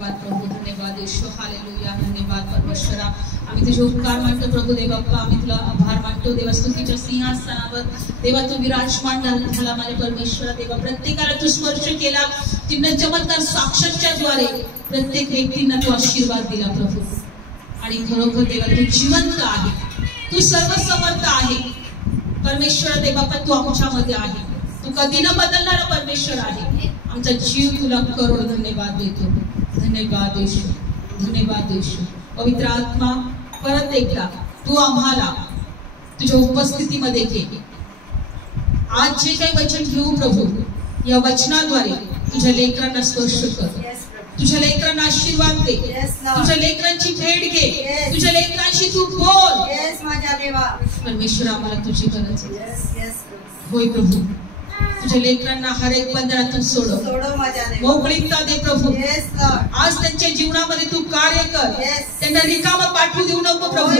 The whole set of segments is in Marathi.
धन्यवाद प्रभू, धन्यवाद येशू, हालेलुया, धन्यवाद परमेश्वरा. आम्ही तुझे उपकार मानतो प्रभू देव बाप्पा, आम्ही तुला आभार मानतो देवा. स्तुतीच्या सिंहासनावर देवा तू विराजमान झाला माझ्या परमेश्वरा देवा. प्रत्येकाला तू स्पर्श केला, तिनं चमत्कार साक्षातच्या द्वारे प्रत्येक व्यक्तींना तू आशीर्वाद दिला प्रभू. आणि खरोखर देवा तू जिवंत आहे, तू सर्वसमर्थ आहे परमेश्वरा देव बाप्पा. तू आमच्यामध्ये आहे, तू कधी न बदलणारा परमेश्वर आहे. आमचा जीव तुला करोड धन्यवाद देतो. धन्यवाद येशू, धन्यवाद येशू. पवित्र आत्मा परत एकदा तू आम्हाला तुझ्या उपस्थितीमध्ये घे. आज जे काही वचन घेऊ प्रभू, या वचनाद्वारे तुझ्या लेकरांना स्पर्श कर, तुझ्या लेकरांना आशीर्वाद दे, तुझ्या लेकरांची भेट घे, तुझ्या लेकरांशी तू बोल परमेश्वर. आम्हाला तुझी गरज होय प्रभू. तुझ्या लेकरांना हर एक बंधनातून सोडव, मोकळीकता दे प्रभू. आज त्यांच्या जीवनामध्ये तू कार्य कर, त्यांना रिकामा पाठवू देऊ नको प्रभू.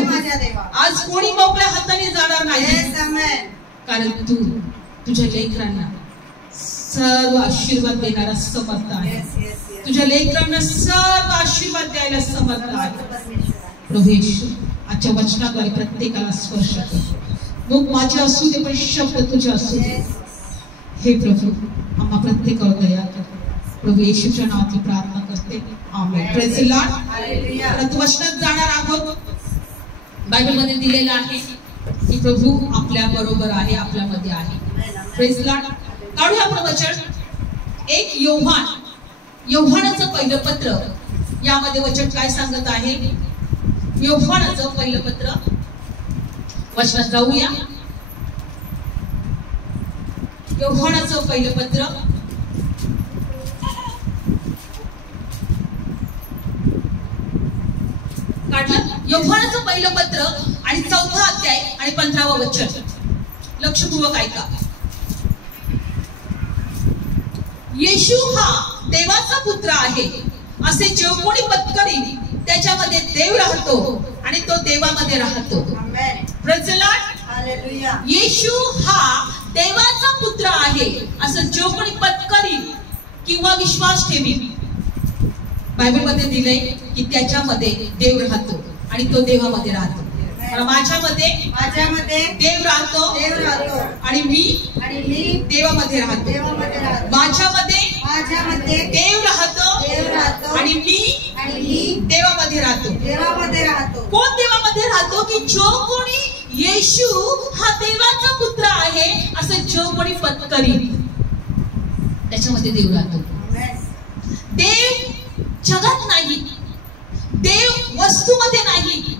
आज कोणी मोकळ्या हाताने जाणार नाही, कारण तू तुझ्या लेकरांना सर्व आशीर्वाद देणारा समर्थ आहे. तुझ्या लेकरांना सर्व आशीर्वाद द्यायला समर्थ आहे प्रभू येशू. आजच्या वचनाद्वारे प्रत्येकाला स्पर्श कर. मग माझे असू दे पण शब्द तुझे असू दे हे प्रभू. आम्हा प्रत्येकावर दया कर प्रभू. येशूच्या नावाची प्रार्थना करते, आमेन. Praise the Lord. परंतु वचनात जाणार आहोत. बायबलमध्ये दिलेलं आहे की प्रभू आपल्या बरोबर आहे, आपल्यामध्ये आहे. Praise the Lord. काढूया आपण वचन. एक योहानाचं पहिलं पत्र, यामध्ये वचन काय सांगत आहे? योहानाचं पहिलं पत्र, वचनात जाऊया. योहानाचं पहिलं पत्र, काढलं? योहानाचं पहिलं पत्र आणि 4था अध्याय आणि 15वं वचन. लक्षपूर्वक ऐका. येशू हा देवाचा पुत्र आहे असे जो कोणी पत्करील त्याच्यामध्ये देव राहतो आणि तो देवामध्ये राहतो. Praise the Lord. हालेलुया. येशू हा देवाचा पुत्र आहे असं जो कोणी पत्करील किंवा विश्वास ठेवील, बायबलमध्ये दिलंय की त्याच्यामध्ये देव राहतो आणि तो देवामध्ये राहतो. माझ्यामध्ये देव राहतो आणि मी देवामध्ये राहतो. माझ्यामध्ये देव राहतो आणि मी देवामध्ये राहतो. कोण देवामध्ये राहतो? की जो कोणी येशू हा देवाचा पुत्र आहे असं जो कोणी पत्करील त्याच्यामध्ये देव राहतो. देव जगात नाही, देव वस्तूमध्ये नाही,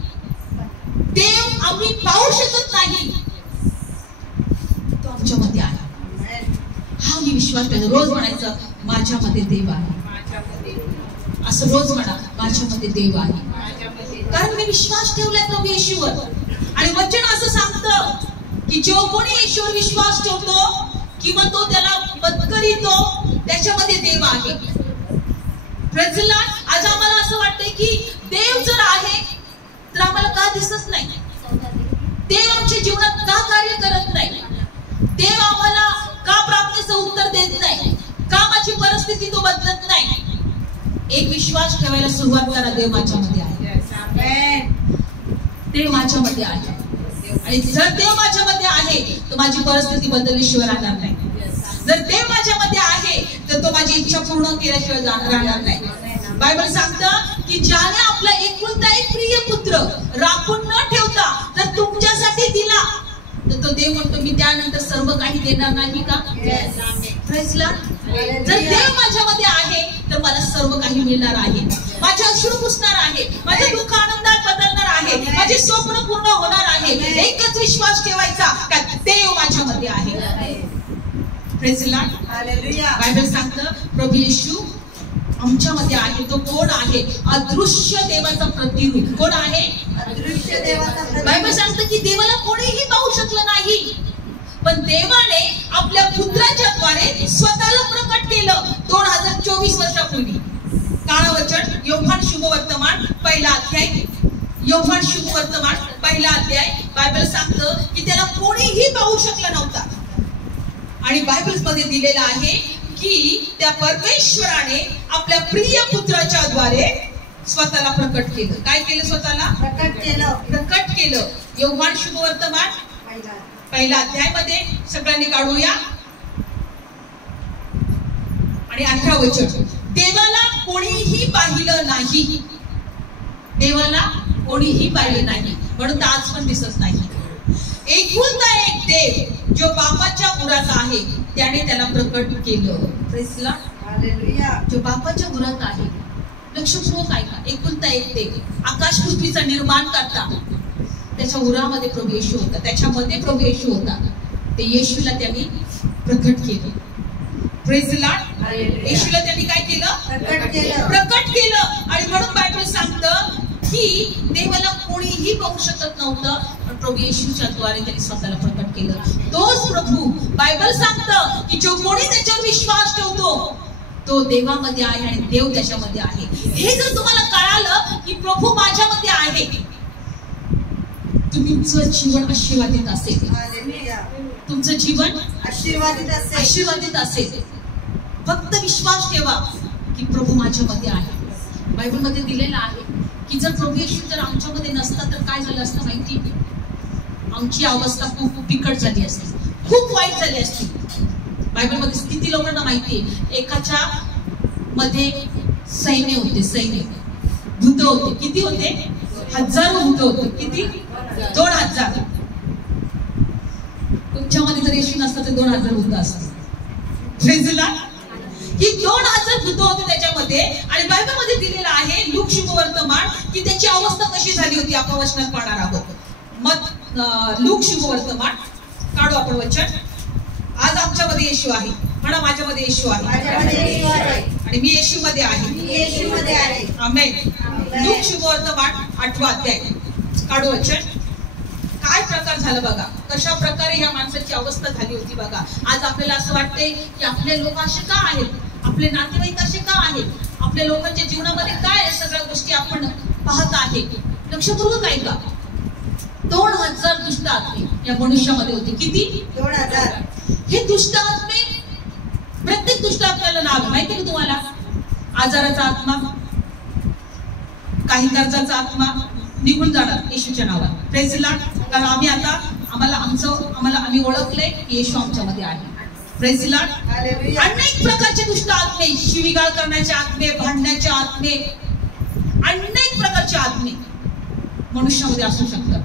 देव आम्ही पाहू शकत नाही, तो आमच्यामध्ये आहे. हा मी विश्वास करतो. रोज म्हणायचं माझ्यामध्ये देव आहे, असं रोज म्हणा माझ्यामध्ये देव आहे. कारण मी विश्वास ठेवलाय प्रभू येशूवर. आणि वचन असं सांगतं की जो कोणी येशूवर विश्वास ठेवतो किंवा तो त्याला पत्करीतो त्याच्यामध्ये देव आहे. Praise the Lord. आज आम्हाला असं वाटतंय की देव जर आहे तर आम्हाला का दिसत नाही? देव आमच्या जीवनात का कार्य करत नाही? देव आम्हाला का प्रार्थनेचं उत्तर देत नाही? का माझी परिस्थिती तो बदलत नाही? एक विश्वास ठेवायला सुरुवात करा. देव माझ्यामध्ये आहे, देव माझ्यामध्ये आहे. आणि जर देव माझ्यामध्ये आहे तर माझी परिस्थिती बदलल्याशिवाय राहणार नाही. जर देव माझ्यामध्ये आहे तर तो माझी इच्छा पूर्ण केल्याशिवाय राहणार नाही. बायबल सांगतं की ज्याने आपला एकुलता एक प्रिय पुत्र राखून न ठेवता जर तुमच्यासाठी दिला तर तो देव म्हणतो मी त्यानंतर सर्व काही देणार नाही का? Praise the Lord. जर देव माझ्यामध्ये आहे तर मला सर्व काही मिळणार आहे. माझे अश्रू पुसणार आहे, माझे दुःख आनंदात बदलणार आहे, माझे स्वप्न पूर्ण होणार आहे. एकच विश्वास ठेवायचा का देव माझ्यामध्ये आहे. Praise the Lord. Hallelujah. Bible सांगतं प्रभू येशू आमच्यामध्ये आहे. तो कोण आहे? अदृश्य देवाचा प्रतिरूप. कोण आहे? अदृश्य देवाचा प्रतिरूप. बायबल सांगतं की देवाला कोणीही पाहू शकलं नाही, पण देवाने आपल्या पुत्राच्या द्वारे स्वतःला प्रकट केलं 2024 वर्षापूर्वी. काळं वचन योहान शुभवर्तमान पहिला अध्याय. योहान शुभवर्तमान पहिला अध्याय. बायबल सांगतं की त्याला कोणीही पाहू शकलं नव्हता. आणि बायबलमध्ये दिलेलं आहे की त्या परमेश्वराने आपल्या प्रिय पुत्राच्या द्वारे स्वतःला प्रकट केलं. काय केलं? स्वतःला प्रकट केलं. योहान शुभवर्तमान पहिला अध्यायामध्ये सगळ्यांनी काढूया आणि 18 वचन. देवाला कोणीही पाहिलं नाही, देवाला कोणीही पाहिलं नाही, म्हणून आज पण दिसत नाही. एकुलता एक देव जो बापाच्या उरात आहे त्याने त्याला प्रकट केलं. Praise Lord. हालेलुया. जो बापाच्या उरात आहे, लक्षपूर्वक ऐका. एकुलता एक देव, आकाश पृथ्वीचा निर्माण करता, त्याच्या उरामध्ये प्रभू येशू होता, त्याच्यामध्ये प्रभू येशू होता. ते येशूला त्यांनी प्रकट केलं. Praise Lord. येशूला त्यांनी काय केलं? प्रकट केलं. आणि म्हणून बायबल सांगतं की देवाला कोणीही बघू शकत नव्हतं, पण प्रभू येशूच्या द्वारे त्यांनी स्वतःला प्रकट केलं. तोच प्रभू, बायबल सांगतं की जो कोणी त्याच्यावर विश्वास ठेवतो तो देवामध्ये आहे आणि देव त्याच्यामध्ये आहे. हे जर तुम्हाला कळालं की प्रभू माझ्यामध्ये आहे, तुमचं जीवन आशीर्वादित असेल. तुमचं जीवन आशीर्वादित असेल. फक्त विश्वास ठेवा की प्रभू माझ्यामध्ये आहे. बायबल मध्ये दिलेलं आहे की जर प्रभू येशू जर आमच्यामध्ये नसता तर काय झालं असतं माहिती? आमची अवस्था खूप बिकट झाली असती, खूप वाईट झाली असती. बायबल मध्ये किती लोकांना माहिती आहे, एकाच्या मध्ये सैन्य होते, सैन्य भूत होते. किती होते? हजारो भूत होते. किती? 2000. तुमच्यामध्ये जर येशू नसता तर 2000 भूत असतात. की 2000 भूत होते त्याच्यामध्ये. आणि बायबल मध्ये दिलेलं आहे लूक शुभवर्तमान की त्याची अवस्था कशी झाली होती आपण वचनात पाहणार आहोत. मग लूक शुभवर्तमान काढू आपण वचन. आज आमच्यामध्ये येशू आहे, म्हणा माझ्यामध्ये येशू आहे आणि मी येशू मध्ये आहे. आमेन. लूक शुभवर्तमान 8वा अध्याय काढू वचन. काय प्रकार झालं बघा, कशा प्रकारे ह्या माणसाची अवस्था झाली होती बघा. आज आपल्याला असं वाटतंय की आपले लोक असे का आहेत, आपले नातेवाईक असे का आहेत, आपल्या लोकांच्या जीवनामध्ये काय सगळ्या गोष्टी आपण पाहत आहे. लक्षपूर्वक ऐका. 2000 दुष्ट आत्मे या मनुष्यामध्ये होते. किती? 2000. हे दुष्ट आत्मे, प्रत्येक दुष्ट आत्म्याला नाव माहिती आहे तुम्हाला? आजाराचा आत्मा, काही कर्जाचा आत्मा निघून जाणार येशूच्या नावात. Praise Lord. कारण आम्ही ओळखले की येशू आमच्यामध्ये आहे. Praise Lord. अनेक प्रकारचे दुष्ट आत्मे, शिवीगाळ करण्याचे आत्मे, भांडण्याचे आत्मे, अनेक प्रकारचे आत्मे मनुष्यामध्ये असू शकतात.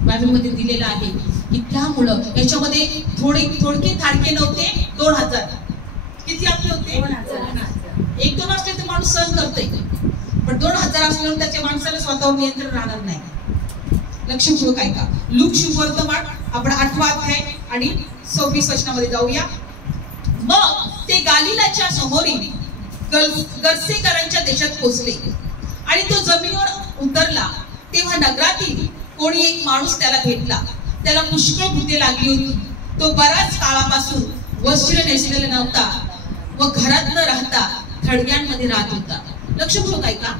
बायबल मध्ये दिलेलं आहे की त्यामुळं याच्यामध्ये थोडके थाडके नव्हते. 2000. किती आत्मे होते? 1 2 असले तर माणूस सहन करते, पण 2000 असल्यावर त्याच्या माणसाला स्वतःवर नियंत्रण राहणार नाही. लक्षपूर्वक ऐका. लूक शुभवर्तमान आपण 8वा अध्याय आणि 26 वचनामध्ये जाऊया. मग ते गालिलाच्या समोरील गर्सेकरांच्या देशात पोहोचले आणि तो जमिनीवर उतरला. तेव्हा नगरातील कोणी एक माणूस त्याला भेटला. त्याला पुष्कळ भूते लागली होती. तो बराच काळापासून वस्त्र नेसलेला नव्हता व घरात न राहता थडग्यांमध्ये राहत होता. लक्षपूर्वक ऐका.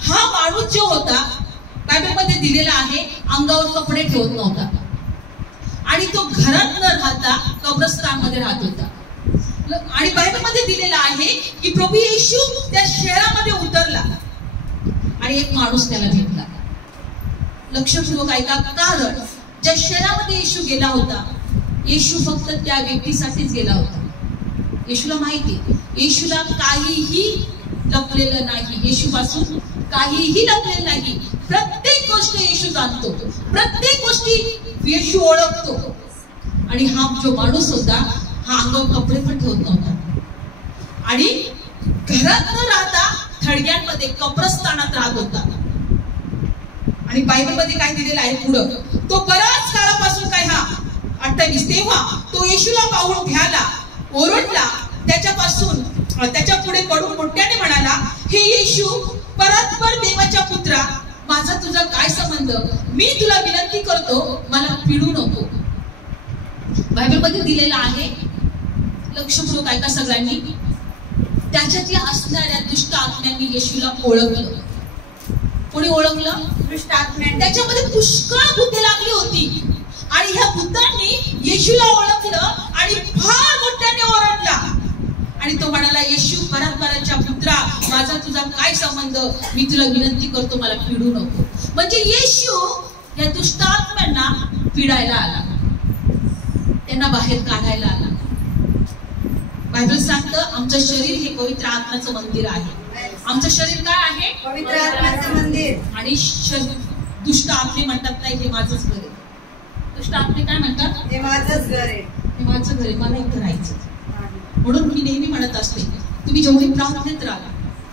हा माणूस जो होता बायबल मध्ये दिलेला आहे अंगावर कपडे ठेवत नव्हता आणि तो घरात न राहता कब्रस्तान मध्ये राहत होता. आणि बायबल मध्ये दिलेला आहे की प्रभू येशू त्या शहरामध्ये उतरला आणि एक माणूस त्याला भेटला. लक्षपूर्वक ऐका. कारण ज्या शहरामध्ये येशू गेला होता, येशू फक्त त्या व्यक्तीसाठीच गेला होता. येशूला माहिती, येशूला काहीही लपलेलं नाही, येशू पासून काहीही लपलेलं नाही. प्रत्येक गोष्ट येशू जाणतो, प्रत्येक गोष्टी येशू ओळखतो. आणि हा जो माणूस होता हा अंगावर कपडे पण ठेवत नव्हता आणि घरात न राहता थडग्यांमध्ये कब्रस्तानात राहत होता. आणि बायबल मध्ये काय दिलेलं आहे पुढं, तो बराच काळापासून काय, हा 28. तेव्हा तो येशूला पाहून भ्याला, ओरडला, त्याच्या पुढे पडून मोठ्याने म्हणाला, हे येशू परस्पर देवाच्या पुत्रा, माझा तुझा काय संबंध? मी तुला विनंती करतो, मला पिडू नको. बायबल मध्ये दिलेला आहे. लक्षपूर्वक ऐका सगळ्यांनी. त्याच्यातल्या असणाऱ्या दुष्ट आत्म्यांनी येशूला ओळखलं. कोणी ओळखलं? दुष्ट आत्म्यांनी. त्याच्यामध्ये पुष्कळ भूते लागली होती आणि ह्या भूतांनी येशूला ओळखलं आणि फार मोठ्याने ओरडला. आणि तो म्हणाला, येशू परमेश्वराच्या पुत्रा, माझा तुझा काय संबंध? मी तुला विनंती करतो, मला पिडू नको. म्हणजे येशू या दुष्टात्म्यांना पिडायला आला, त्यांना बाहेर काढायला आला. बायबल सांगतं आमचं शरीर हे पवित्र आत्म्याचं मंदिर आहे. आमचं शरीर काय आहे? पवित्र आत्म्याचं मंदिर. आणि दुष्ट आत्मे म्हणतात नाही हे माझंच घर आहे. दुष्ट आत्मे काय म्हणतात? हे माझंच घर आहे, हे माझं घर आहे, मला इथं राहायचं. म्हणून मी नेहमी म्हणत असते, तुम्ही जेवढे प्रार्थनेत राहाल,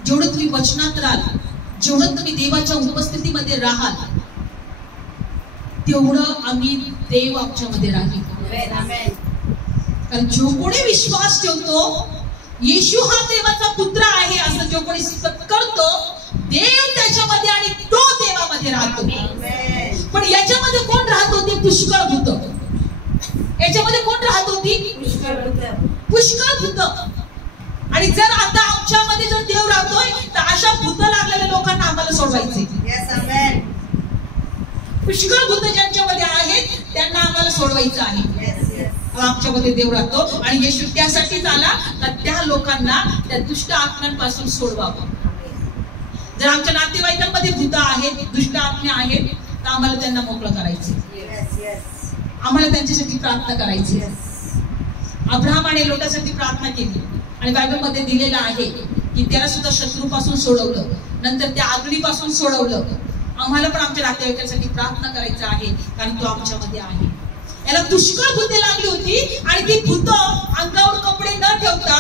जेवढं तुम्ही वचनात राहाल, जेवढं तुम्ही देवाच्या उपस्थितीमध्ये राहाल, तेवढं आम्ही देव आमच्यामध्ये राहील. कारण जो कोणी विश्वास ठेवतो येशू हा देवाचा पुत्र आहे असं जो कोणी करतो, देव त्याच्यामध्ये आणि तो देवामध्ये राहतो. पण याच्यामध्ये कोण राहत होती? पुष्कळ भूत. याच्यामध्ये कोण राहत होती? पुष्कळ भूत. आणि जर आता आमच्यामध्ये जर देव राहतोय तर अशा भूत लागलेल्या लोकांना आम्हाला सोडवायचे. पुष्कळ भूत ज्यांच्यामध्ये आहेत त्यांना आम्हाला सोडवायचं आहे. आमच्यामध्ये देव राहतो आणि येशू त्यासाठीच आला का त्या लोकांना त्या दुष्ट आत्म्यांपासून सोडवावं. जर आमच्या नातेवाईकांमध्ये भूत आहेत, दुष्ट आत्मे आहेत, तर आम्हाला त्यांना मोकळं करायचे, आम्हाला त्यांच्यासाठी प्रार्थना करायची. अब्राहमाने लोकांसाठी प्रार्थना केली आणि बायबलमध्ये दिलेलं आहे की त्याला सुद्धा शत्रूपासून सोडवलं, नंतर त्या आगळीपासून सोडवलं. आम्हाला पण आमच्या नातेवाईकांसाठी प्रार्थना करायचं आहे कारण तो आमच्यामध्ये आहे. याला पुष्कळ भूते लागली होती आणि ती भूत अंगावर कपडे न ठेवता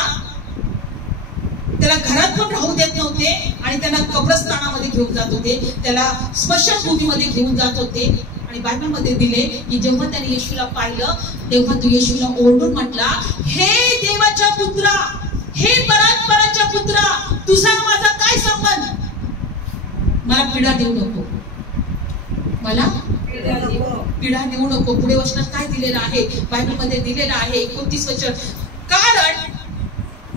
त्याला घरात पण राहू देत नव्हते आणि त्यांना कब्रस्तानामध्ये घेऊन जात होते, त्याला स्मशानभूमीमध्ये घेऊन जात होते. आणि बायबलमध्ये दिले की जेव्हा त्याने येशूला पाहिलं तेव्हा तो येशूला ओरडून म्हटला, हे देवाच्या पुत्रा, हे परमेश्वराच्या पुत्रा, तुझा माझा काय संबंध? मला पीडा देऊ नको, मला पीडा देऊ नको. पुढे वचनात काय दिलेलं आहे? बायबलमध्ये दिलेलं आहे 29 वचन, कारण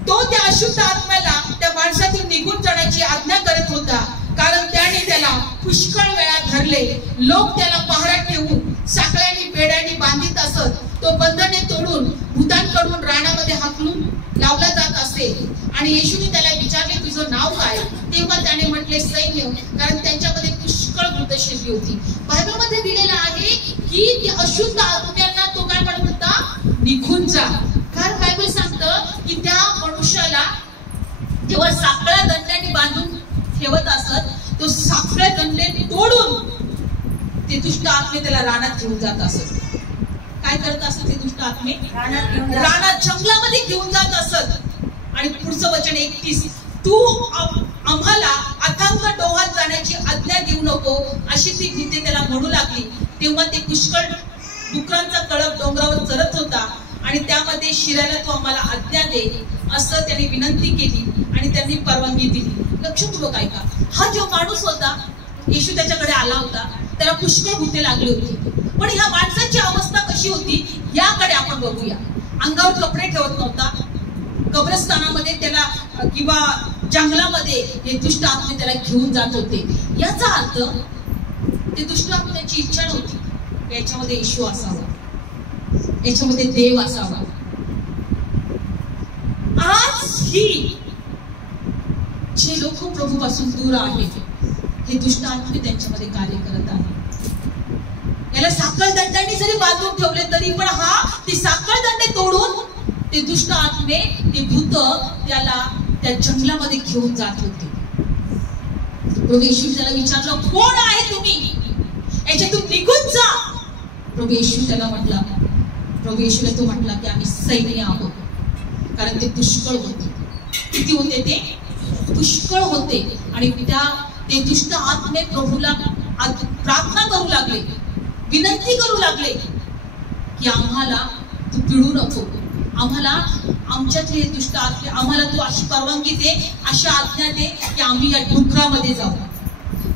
तो त्या अशुद्ध आत्म्याला त्या माणसातून निघून जाण्याची आज्ञा करत होता, कारण त्याने त्याला पुष्कळ वेळा धरले. लोक त्याला पहाड्यात ठेवून साखळ्यांनी बेड्यांनी बांधित असत. तो बंधने तोडून भूतांकडून रानामध्ये हाकलून लावला जात असे. आणि येशूने त्याला विचारले, तुझं नाव काय? तेव्हा त्याने म्हटले, सैन्य, कारण त्यांच्यामध्ये पुष्कळ भूत शिरली होती. बायबलमध्ये दिलेलं आहे की त्या अशुद्ध आत्म्यांना तो काय म्हणत होता? निघून जा. कारण बायबल सांगतं की त्या मनुष्याला जेव्हा साखळ्या दंड्यांनी बांधून ठेवत असत, तो साखळ्या दंडे तोडून ते दुष्ट आत्मे त्याला रानात घेऊन जात असत. काय करत असत ते दुष्ट आत्मे? रानात जंगलामध्ये घेऊन जात असत. आणि पुढचं वचन 31, तू आम्हाला अथांग डोहात जाण्याची आज्ञा देऊ नको, अशी ती भीती त्याला म्हणू लागली. तेव्हा ते पुष्कळ डुकरांचा कळप डोंगरावर चरत होता आणि त्यामध्ये शिरायला तू आम्हाला आज्ञा दे, असं त्यांनी विनंती केली आणि त्यांनी परवानगी दिली. लक्षपूर्वक ऐका, हा जो माणूस होता, येशू त्याच्याकडे आला होता, त्याला पुष्कळ भूते लागली होती. पण ह्या माणसाची अवस्था कशी होती याकडे आपण बघूया. अंगावर कपडे ठेवत नव्हता, कब्रस्तानामध्ये त्याला किंवा जंगलामध्ये हे दुष्ट आत्मे त्याला घेऊन जात होते. याचा अर्थ ते दुष्ट आत्म्याची इच्छा नव्हती याच्यामध्ये येशू असावा, याच्यामध्ये देव असावा. आज ही जे लोक प्रभूपासून दूर आहेत, हे दुष्ट आत्मे त्यांच्यामध्ये कार्य करत आहेत. याला साखळ दंडांनी जरी बांधून ठेवले तरी पण हा ती साखळ दंडे तोडून ते दुष्ट आत्मे, ते भूत त्याला त्या जंगलामध्ये घेऊन जात होते. प्रभू येशू त्याला विचारलं, कोण आहे तुम्ही? याच्यातून निघून जा. प्रभू येशू त्याला म्हटला, प्रभू येशूला तो म्हटला की आम्ही सैन्य आहोत. कारण ते पुष्कळ होते. किती होते? ते पुष्कळ होते. आणि ते दुष्ट आत्मे प्रभूला प्रार्थना करू लागले, विनंती करू लागले की आम्हाला तू पिडू नको, आम्हाला आमच्यातले दुष्ट आत्मे, आम्हाला तू अशी परवानगी दे, अशा आज्ञा दे की आम्ही या डुकरामध्ये जाऊ.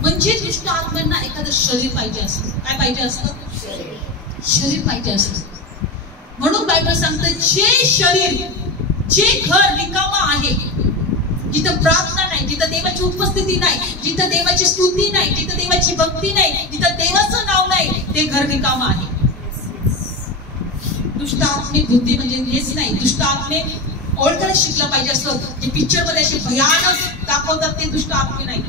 म्हणजे दुष्ट आत्म्यांना एखादं शरीर पाहिजे असतं. काय पाहिजे असतं? शरीर पाहिजे असतं. म्हणून बायबल सांगतं, जे शरीर, जे घर रिकामा आहे, जिथं प्रार्थना नाही, जिथं देवाची उपस्थिती नाही, जिथं देवाची स्तुती नाही, जिथं देवाची भक्ती नाही, जिथं देवाचं नाव नाही, ते घर रिकामा आहे. दुष्ट आत्मे भूते म्हणजे हेच नाही, दुष्ट आत्मे ओळखायला शिकलं पाहिजे. असं जे पिक्चर मध्ये असे भयानक दाखवतात ते दुष्ट आत्मे नाही.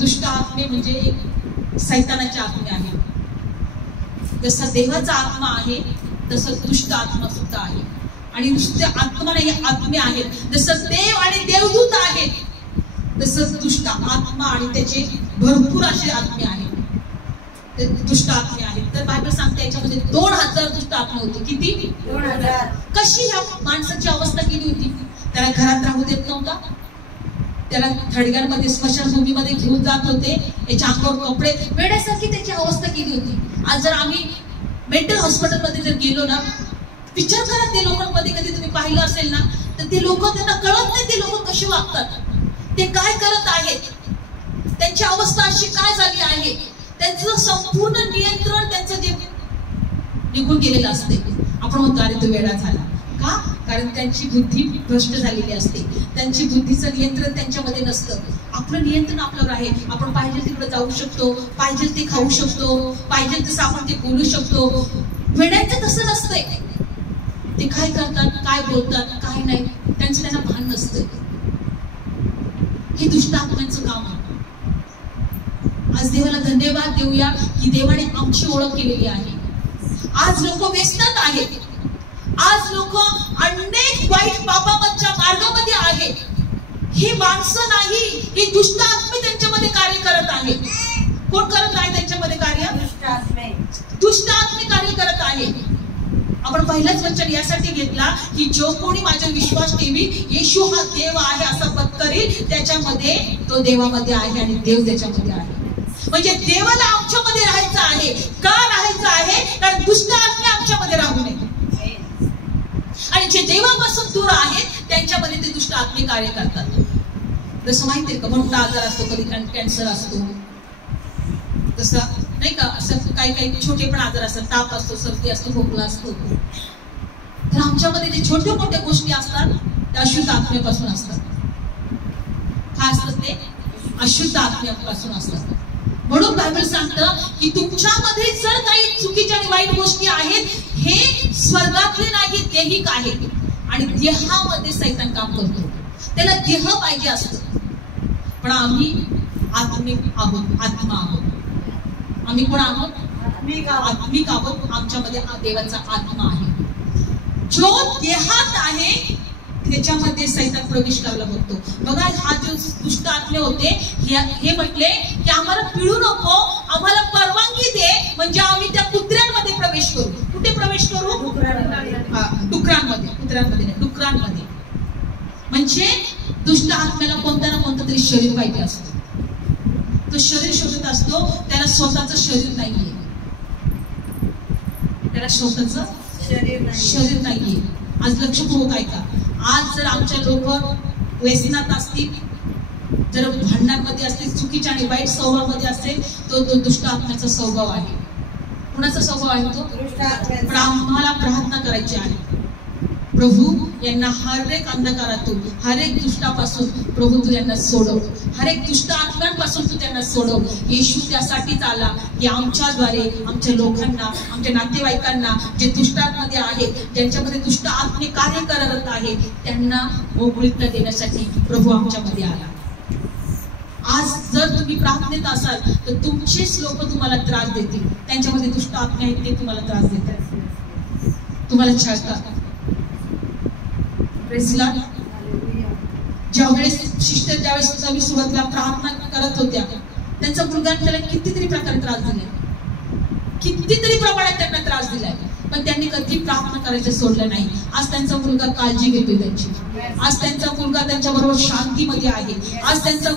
दुष्ट आत्मे म्हणजे सैतानाचे आत्मे आहे. जसा देवाचा आत्मा आहे तसं दुष्ट आत्मा सुद्धा आहे. आणि नुसते आत्मा नाही, आत्मे आहेत. जसं देव आणि देवदूत आहेत तसं दुष्ट आत्मा आणि त्याचे भरपूर असे आत्मे आहेत, ते दुष्ट आत्मे आहेत. तर बायबल सांगते याच्यामध्ये 2000 दुष्ट आत्मे होते. किती? 2000. कशी ह्या माणसाची अवस्था केली होती? त्याला घरात राहू देत नव्हता. त्याला थडग्यांमध्ये स्मशानभूमीमध्ये घेऊन जात होते. याच्या अंगावर कपडे वेड्यासारखी त्याची अवस्था केली होती. आज जर आम्ही मेंटल हॉस्पिटलमध्ये जर गेलो ना, विचार करा ते लोकांमध्ये कधी तुम्ही पाहिलं असेल ना, तर ते लोक, त्यांना कळत नाही ते लोक कसे वागतात, ते काय करत आहेत, त्यांची अवस्था अशी काय झाली आहे. त्यांचं संपूर्ण नियंत्रण त्यांचं जे निघून गेलेलं असते. आपण म्हणतो अरे तो वेडा झाला का? कारण त्यांची बुद्धी भ्रष्ट झालेली असते. त्यांची बुद्धीचं नियंत्रण त्यांच्यामध्ये नसतं. आपलं नियंत्रण आपल्यावर आहे. आपण पाहिजे तिकडे जाऊ शकतो, पाहिजे ते खाऊ शकतो, पाहिजे तसं आपण ते बोलू शकतो. वेड्यांचं तसं नसतंय. ते काय करतात, काय बोलतात, काय नाही, त्यांना भान नसतं. हे दुष्ट आत्म्यांचं काम आहे. आज देवाला धन्यवाद देऊया की देवाने आमची ओळख केलेली आहे. आज लोक व्यसनात आहेत. आज लोक अनेक वाईट पापाच्या मार्गामध्ये आहेत. ही माणसं नाही, ही दुष्ट आत्मे त्यांच्यामध्ये कार्य करत आहे. कोण करत आहे त्यांच्यामध्ये कार्य? दुष्ट आत्मे कार्य करत आहे. आपण पहिलाच वचन यासाठी घेतला की जो कोणी माझा विश्वास ठेवी, येशू हा देव आहे असं पत्करील, त्याच्यामध्ये तो देवामध्ये आहे आणि देव त्याच्यामध्ये आहे. म्हणजे देवाला आमच्यामध्ये राहायचं आहे. का राहायचं आहे? कारण दुष्ट आत्मे आमच्यामध्ये राहू नये. आणि जे देवापासून दूर आहेत त्यांच्यामध्ये ते दुष्ट आत्मे कार्य करतात. जसं माहितीये का, मोठा आजार असतो, कधी कॅन्सर असतो, तसं नाही का, असं काही काही छोटे पण आजार असतात. ताप असतो, सर्दी असतो, खोकला असतो. तर आमच्यामध्ये जे छोट्या मोठ्या गोष्टी असतात त्या अशुद्ध आत्म्यापासून असतात. काय असतात ते? अशुद्ध आत्म्यापासून असतात. म्हणून बायबल सांगतं की तुमच्यामध्ये जर काही चुकीच्या आणि वाईट गोष्टी आहेत, हे स्वर्गातले नाही, देहिक आहेत. आणि देहामध्ये सैतान काम करतो. त्याला देह पाहिजे असतं. पण आम्ही आत्मिक आहोत, आत्मा आहोत. आम्ही कोण आहोत? आत्मिक आहोत. आमच्यामध्ये देवाचा आत्मा आहे. जो देहात आहे त्याच्यामध्ये सैतान प्रवेश करायला बघतो. बघा, हा जो दुष्ट आत्मे होते हे म्हटले की आम्हाला पिळू नको, आम्हाला परवानगी दे, म्हणजे आम्ही त्या कुत्र्यांमध्ये प्रवेश करू. कुठे प्रवेश करू? डुकरांमध्ये. कुत्र्यांमध्ये नाही, डुकरांमध्ये. म्हणजे दुष्ट आत्म्याला कोणत्या ना कोणतं तरी शरीर पाहिजे असतं. तो शरीर शोधत असतो. त्याला स्वतःचं शरीर नाहीये. त्याला स्वतःचं शरीर नाहीये. आज लक्षपूर्वक ऐका. आज जर आमच्या लोक व्यसनात असतील, जर भांडणांमध्ये असतील, चुकीच्या आणि वाईट स्वभावामध्ये असेल, तो दुष्ट आत्म्याचा स्वभाव आहे. कुणाचा स्वभाव आहे तो? पण आम्हाला प्रार्थना करायची आहे, प्रभू यांना हर एक अंधकारातून, हर एक दुष्टापासून प्रभू तू यांना सोडव. हर एक दुष्ट आत्म्यांपासून तू त्यांना सोडव. येशू त्यासाठीच आला की आमच्याद्वारे आमच्या लोकांना, आमच्या नातेवाईकांना जे दुष्टांमध्ये आहेत, ज्यांच्यामध्ये दुष्ट आत्मे कार्य करत आहेत, त्यांना मोकळीकता देण्यासाठी प्रभू आमच्यामध्ये आला. आज जर तुम्ही प्रार्थनेत असाल तर तुमचेच लोक तुम्हाला त्रास देतील. त्यांच्यामध्ये दुष्ट आत्मे आहेत, ते तुम्हाला त्रास देतात, तुम्हाला छळतात. ज्यावेळेस सिस्टर ज्यावेळेस सुरुवातीला प्रार्थना करत होत्या, त्यांचा मुलगा त्याला कितीतरी प्रकारे त्रास दिले, कितीतरी प्रमाणात त्यांना त्रास दिलाय, पण त्यांनी कधी प्रार्थना करायचं सोडलं नाही. आज त्यांचा मुलगा काळजी घेतोय त्यांची. आज त्यांचा मुलगा त्यांच्या बरोबर शांतीमध्ये आहे. आज त्यांचा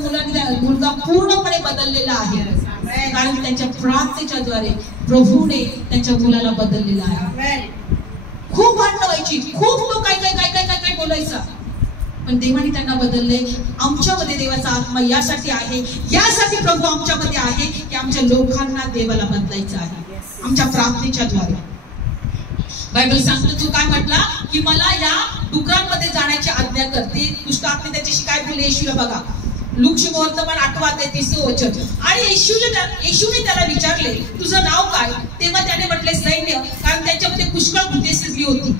मुलगा पूर्णपणे बदललेला आहे, कारण त्यांच्या प्रार्थनेच्या द्वारे प्रभूने त्यांच्या मुलाला बदललेला आहे. खूप भांडणं व्हायची, खूप लोक काय काय काय काय काय काय बोलायचं, पण देवाने त्यांना बदलले. आमच्यामध्ये देवाचा आत्मा यासाठी आहे, यासाठी प्रभू आमच्यामध्ये आहे की आमच्या लोकांना देवाला बदलायचं आहे आमच्या प्रार्थनेच्या द्वारे. बायबल सांगतो, तू काय म्हटला की मला या डुकरांमध्ये जाण्याची आज्ञा करते. दुष्ट आत्मे त्याच्याशी काय बोलले येशूला बघा, लूक शुभवर्तमान 8:30 वचन. आणि येशूने त्याला विचारले, तुझं नाव काय? तेव्हा त्याने म्हटले सैन्य, कारण त्याच्यामध्ये पुष्कळ बुद्धी स्त्री होती.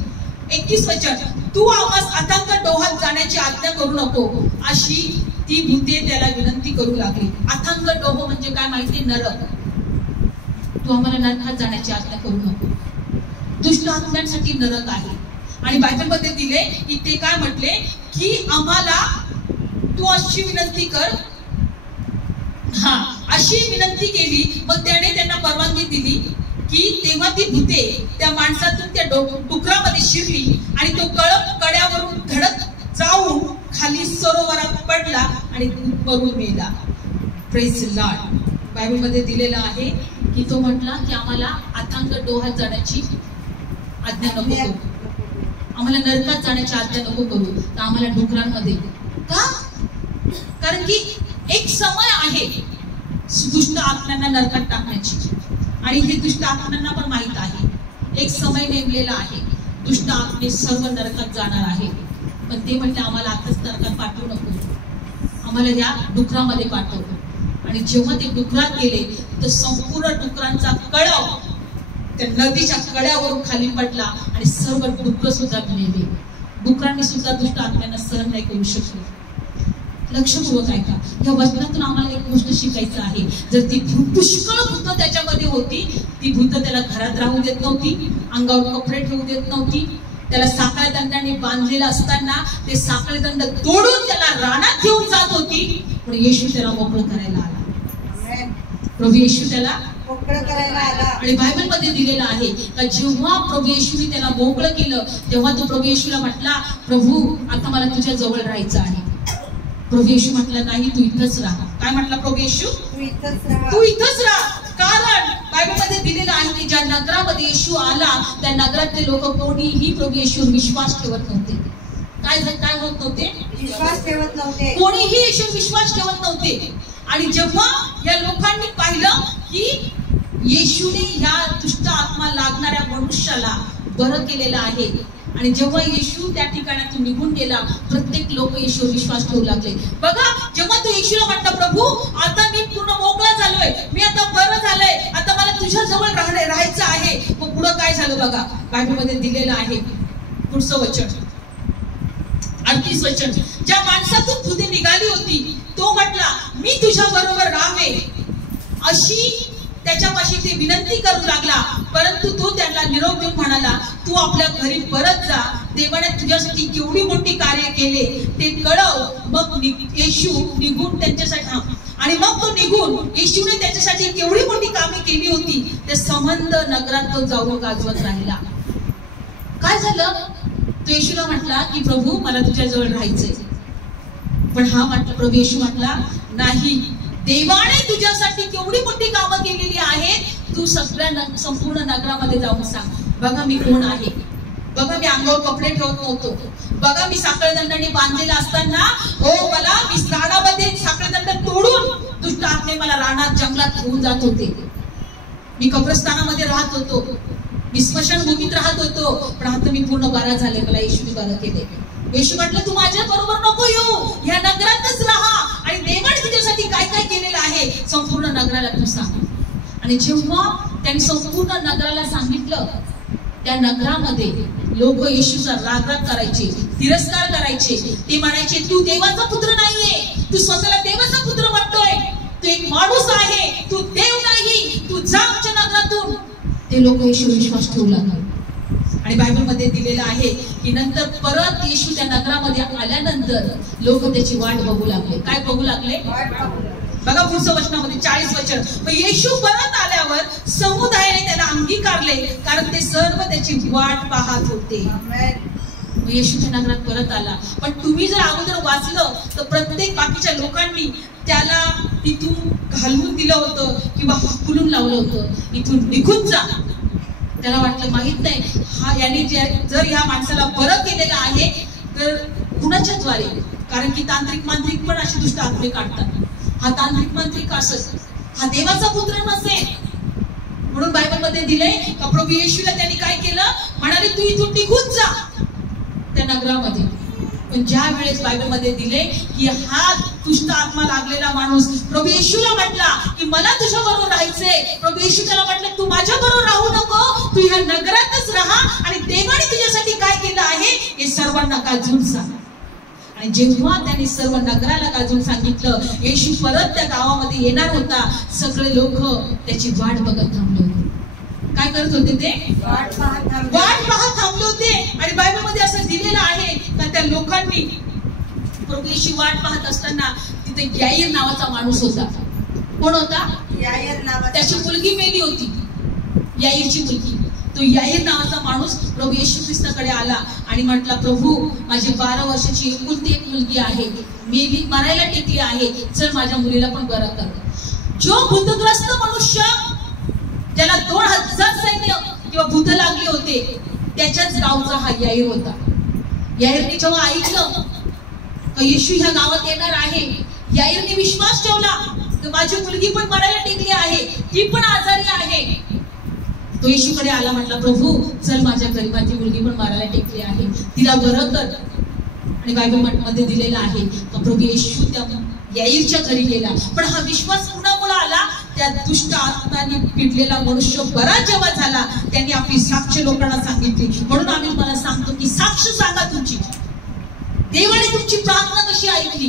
31 वचन, तू आम्हास अथांग डोहात जाण्याची आज्ञा करू नको अशी ती भूते त्याला विनंती करू लागली. अथांग डोह म्हणजे काय माहिती? नरक. तू आम्हाला नरकात जाण्याची आज्ञा करू नको. दुष्ट आत्म्यांसाठी नरक आहे. आणि बायबलमध्ये दिले की ते काय म्हटले की आम्हाला तू अशी विनंती कर, अशी विनंती केली. मग त्याने त्यांना परवानगी दिली की तेव्हा ती भूते त्या माणसातून त्या डुकरामध्ये शिरली आणि तो कळप कड्यावरून धडक जाऊन खाली सरोवरात पडला आणि मरून मेला. Praise Lord. बायबलमध्ये दिलेलं आहे की तो म्हटला की आम्हाला अथांग डोहात जाण्याची आज्ञा नको करू, आम्हाला नरकात जाण्याची आज्ञा नको करू, तर आम्हाला डुकरांमध्ये. का? कारण की एक समय आहे दुष्ट आत्म्यांना नरकात टाकण्याची, आणि हे दुष्ट आत्म्यांना पण माहित आहे. एक समय नेमलेला आहे, दुष्ट आत्मे सर्व नरकात जाणार आहे. पण ते म्हटले आम्हाला आताच नरकात पाठवू नको, आम्हाला या डुकरामध्ये पाठव. आणि जेव्हा ते डुकरात गेले तर संपूर्ण डुकरांचा कळप त्या नदीच्या कड्यावरून खाली पडला आणि सर्व डुकर सुद्धा मेले. डुकरांनी सुद्धा दुष्ट आत्म्यांना सहन नाही करू शकले. लक्षपूर्वक ऐका, या वचनातून आम्हाला एक गोष्ट शिकायचं आहे. जर ती पुष्कळ भूत त्याच्यामध्ये होती, ती भूत त्याला घरात राहू देत नव्हती, अंगावर कपडे ठेवू देत नव्हती. त्याला साखळ्या दंडाने बांधलेला असताना ते साखळे दंड तोडून त्याला रानात घेऊन जात होती. पण येशू त्याला मोकळं करायला आला. प्रभू येशू त्याला मोकळं करायला आला. आणि बायबल मध्ये दिलेलं आहे का जेव्हा प्रभू येशूने त्याला मोकळं केलं तेव्हा तो प्रभू येशूला म्हटला, प्रभू आता मला तुझ्या जवळ राहायचं आहे. प्रभू येशू म्हटला नाही, तू इथंच राहा. काय म्हटला प्रभू येशू? तू इथंच राहा. कारण बायबल मध्ये दिलेलं आहे की ज्या नगरामध्ये येशू आला त्या नगरातले लोक कोणीही प्रभू येशूवर विश्वास ठेवत नव्हते. काय होत नव्हते? विश्वास ठेवत नव्हते. कोणीही येशूवर विश्वास ठेवत नव्हते. आणि जेव्हा या लोकांनी पाहिलं की येशूने ह्या दुष्ट आत्मा लागणाऱ्या मनुष्याला बरं केलेलं आहे, आणि जेव्हा येशू त्या ठिकाणातून निघून गेला प्रत्येक लोक येशूवर विश्वास ठेवू लागले. बघा, जेव्हा तो येशूला म्हटला, प्रभू आता मी पूर्ण मोकळा झालोय, मी आता बरं झालंय, आता मला तुझ्या जवळ राहायचं आहे. मग पुढं काय झालं बघा, बायबलमध्ये दिलेलं आहे पुढचं वचन 38 वचन, ज्या माणसातून भूते निघाली होती तो म्हटला मी तुझ्या बरोबर राहावे अशी त्याच्यापाशी ते विनंती करू लागला. परंतु तो त्यांना निरोप देऊन म्हणाला, तू आपल्या घरी परत जा, देवाने तुझ्यासाठी केवढी मोठी कार्य केले ते कळव. मग येशू निघून त्यांच्यासाठी आणि मग तो निघून येशूने त्याच्यासाठी केवढी मोठी कामे केली होती ते संबंध नगरात तो जाऊन गाजवत राहिला. काय झालं? तो येशूला म्हटला की प्रभू मला तुझ्या जवळ राहायचंय. पण हा म्हटला, प्रभू येशू म्हटला नाही, देवाने तुझ्यासाठी केवढी मोठी कामं केलेली आहेत, तू सगळ्या संपूर्ण नगरामध्ये जाऊन सांग. बघा मी कोण आहे, बघा मी अंगावर कपडे ठेवत नव्हतो, बघा मी साखळदंडाने बांधलेला असताना मला मी रानामध्ये साखळदंड तोडून दुष्ट आत्मे मला रानात जंगलात घेऊन जात होते. मी कब्रस्तानामध्ये राहत होतो, मी स्मशानभूमीत राहत होतो, पण आता मी पूर्ण बरा झाले, मला येशूने बरं केले. येशू म्हटलं तू माझ्या बरोबर नको येऊ, या नगरातच राहा आणि देवाने तुझ्यासाठी काय काय केलेलं आहे संपूर्ण नगराला तू सांग. आणि जेव्हा त्यांनी संपूर्ण नगराला सांगितलं त्या नगरामध्ये लोक येशूचा राग करायचे, तिरस्कार करायचे. ते म्हणायचे तू देवाचा पुत्र नाहीये, तू स्वतःला देवाचा पुत्र म्हणतोय, तू एक माणूस आहे, तू देव नाही, तू जा आमच्या नगरातून. ते लोक येशूवर विश्वास ठेवू लागले. आणि बायबल मध्ये दिलेलं आहे की नंतर परत येशू त्या नगरामध्ये आल्यानंतर लोक त्याची वाट बघू लागले. काय बघू लागले? बघा पुढच्या वचनामध्ये 40 वचन, येशू परत आल्यावर समुदायाने त्याला अंगीकारले कारण ते सर्व त्याची वाट पाहत होते. येशू त्या नगरात परत आला. पण तुम्ही जर अगोदर वाचलं तर प्रत्येक बाकीच्या लोकांनी त्याला तिथून घालवून दिलं होतं किंवा हाकलून लावलं होतं, इथून निघून जा. त्याला वाटलं माहित नाही हा याने जर ह्या माणसाला बरं केलेलं आहे तर कुणाच्या द्वारे, कारण की तांत्रिक मांत्रिक पण अशी दुष्ट आत्मे काढतात. हा तांत्रिक मांत्रिक असं हा देवाचा पुत्र नसेल. म्हणून बायबल मध्ये दिलंय का प्रभू येशूला त्यांनी काय केलं, म्हणाले तू इथून निघून जा त्या नगरामध्ये. पण ज्या वेळेस बायबल मध्ये दिले की हा दुष्ट आत्मा लागलेला माणूस प्रभू येशूला म्हटला की मला तुझ्या बरोबर राहायचंय, प्रभू येशू त्याला म्हटलं तू माझ्या बरोबर राहू नको, तू ह्या नगरातच राहा आणि देवाने तुझ्यासाठी काय केलं केलेलं आहे हे सर्वांना गाजून सांग. आणि जेव्हा त्यांनी सर्व नगराला गाजून सांगितलं, येशू परत त्या गावामध्ये येणार होता. सगळे लोक त्याची वाट बघत थांबले होते. काय करत होते ते? वाट पाहत थांबले होते. आणि बायबल मध्ये असं दिलेलं आहे का त्या लोकांनी प्रभू येशू वाट पाहत असताना तिथे याईर नावाचा माणूस होता. कोण होता? याईर नावाचा. त्याची मुलगी मेली होती, याईरची मुलगी. तो याईर नावाचा माणूस प्रभू येशू ख्रिस्ताकडे आला आणि म्हटला, प्रभू माझी 12 वर्षाची एकुलती एक मुलगी आहे, मेली, मरायला टेकली आहे, चल माझ्या मुलीला पण बरं कर. जो भूतग्रस्त मनुष्य ज्याला 2000 सैन्य किंवा भूत लागले होते त्याच्याच गावचा हा याईर होता. याईरने जेव्हा ऐकलं का येशू ह्या गावात येणार आहे, याईरने विश्वास ठेवला की माझी मुलगी पण मरायला टेकली आहे, ती पण आजारी आहे. तो येशूकडे आला, म्हटला, प्रभू चल माझ्या घरी, माझी मुलगी पण मरायला टेकली आहे, तिला बरं कर. आणि बायबल मध्ये दिलेलं आहे का प्रभू येशू त्या याईरच्या घरी गेला. पण हा विश्वास कुणामुळे आला? त्या दुष्ट आत्म्याने पिडलेला मनुष्य बरा जेव्हा झाला, त्यांनी आपली साक्ष लोकांना सांगितली. म्हणून आम्ही मला सांगतो की साक्ष सांगा तुमची. देवाने तुमची प्रार्थना कशी ऐकली,